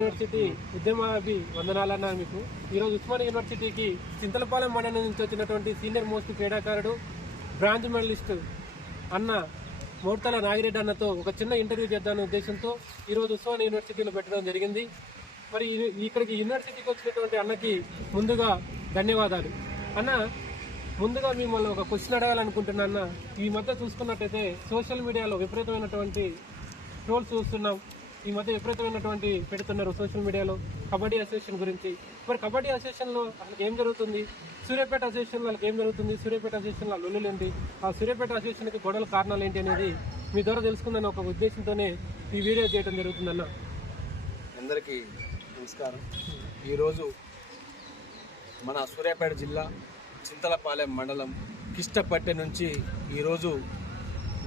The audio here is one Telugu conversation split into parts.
యూనివర్సిటీ ఉద్యమాభి వందనాలన్నా మీకు. ఈరోజు ఉస్మానియా యూనివర్సిటీకి చింతలపాలెం మండలం నుంచి వచ్చినటువంటి సీనియర్ మోస్ట్ క్రీడాకారుడు బ్రాంజ్ మెడలిస్ట్ అన్న మోర్తల నాగిరెడ్డి అన్నతో ఒక చిన్న ఇంటర్వ్యూ చేద్దామనే ఉద్దేశంతో ఈరోజు ఉస్మానియా యూనివర్సిటీలో పెట్టడం జరిగింది. మరి ఇక్కడికి యూనివర్సిటీకి వచ్చినటువంటి అన్నకి ముందుగా ధన్యవాదాలు. అన్న, ముందుగా మిమ్మల్ని ఒక క్వశ్చన్ అడగాలనుకుంటున్నా అన్న. ఈ మధ్య చూసుకున్నట్టయితే సోషల్ మీడియాలో విపరీతమైనటువంటి ట్రోల్స్ చూస్తున్నాం. ఈ మధ్య విపరీతమైనటువంటి పెడుతున్నారు సోషల్ మీడియాలో కబడ్డీ అసోసియేషన్ గురించి. మరి కబడ్డీ అసోసియేషన్లో అసలు ఏం జరుగుతుంది, సూర్యాపేట అసోసియేషన్లో వాళ్ళకి ఏం జరుగుతుంది, సూర్యాపేట అసోసియేషన్లో లొల్లులేంటి, ఆ సూర్యాపేట అసోసియేషన్కి గొడవల కారణాలు ఏంటి అనేది మీ ద్వారా తెలుసుకుందని ఒక ఉద్దేశంతోనే ఈ వీడియో చేయడం జరుగుతుందన్న. అందరికీ నమస్కారం. ఈరోజు మన సూర్యాపేట జిల్లా చింతలపాలెం మండలం కిష్టపట్టె నుంచి ఈరోజు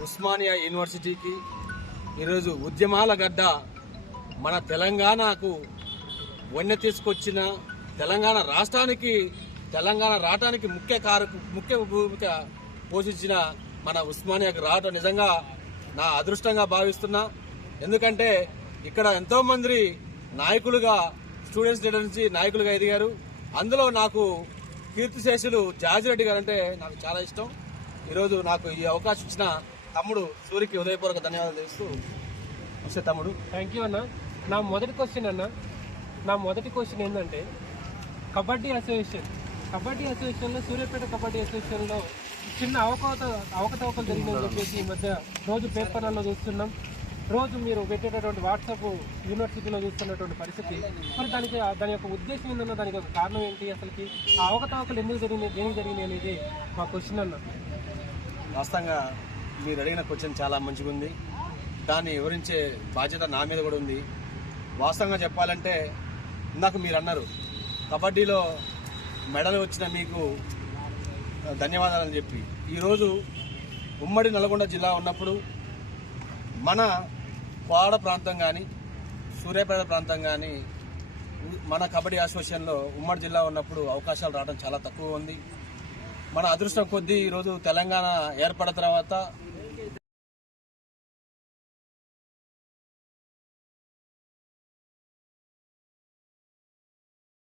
ఉస్మానియా యూనివర్సిటీకి ఈరోజు ఉద్యమాల గడ్డ మన తెలంగాణకు వన్నె తీసుకొచ్చిన, తెలంగాణ రాష్ట్రానికి తెలంగాణ రావడానికి ముఖ్య భూమిక పోషించిన మన ఉస్మానియాకు రావడం నిజంగా నా అదృష్టంగా భావిస్తున్నా. ఎందుకంటే ఇక్కడ ఎంతోమంది నాయకులుగా, స్టూడెంట్స్ లీడర్ నుంచి నాయకులుగా ఎదిగారు. అందులో నాకు కీర్తిశేషులు జాజిరెడ్డి గారు అంటే నాకు చాలా ఇష్టం. ఈరోజు నాకు ఈ అవకాశం ఇచ్చిన తమ్ముడు సూరికి హృదయపూర్వక ధన్యవాదాలు తెలుస్తూ వస్తే తమ్ముడు. థ్యాంక్ యూ అన్న. నా మొదటి క్వశ్చన్ ఏంటంటే కబడ్డీ అసోసియేషన్లో సూర్యాపేట కబడ్డీ అసోసియేషన్లో చిన్న అవకతవకలు జరిగిందని చెప్పేసి ఈ మధ్య రోజు పేపర్లలో చూస్తున్నాం. రోజు మీరు పెట్టేటటువంటి వాట్సాప్ యూనివర్సిటీలో చూస్తున్నటువంటి పరిస్థితి. మరి దాని యొక్క ఉద్దేశం ఏందన్న, దానికి ఒక కారణం ఏంటి, అసలుకి ఆ అవకతవకలు ఎందుకు జరిగినాయి, దేనికి జరిగినాయి అనేది మా క్వశ్చన్ అన్న. వాస్తవంగా మీరు అడిగిన క్వశ్చన్ చాలా మంచిగా ఉంది. దాన్ని వివరించే బాధ్యత నా మీద కూడా ఉంది. వాస్తవంగా చెప్పాలంటే ఇందాక మీరు అన్నారు కబడ్డీలో మెడల్ వచ్చిన మీకు ధన్యవాదాలని చెప్పి. ఈరోజు ఉమ్మడి నల్గొండ జిల్లా ఉన్నప్పుడు మన కోడ ప్రాంతం కానీ సూర్యాపేట ప్రాంతం కానీ మన కబడ్డీ అసోసియేషన్లో ఉమ్మడి జిల్లా ఉన్నప్పుడు అవకాశాలు రావడం చాలా తక్కువ ఉంది. మన అదృష్టం కొద్దీ ఈరోజు తెలంగాణ ఏర్పడిన తర్వాత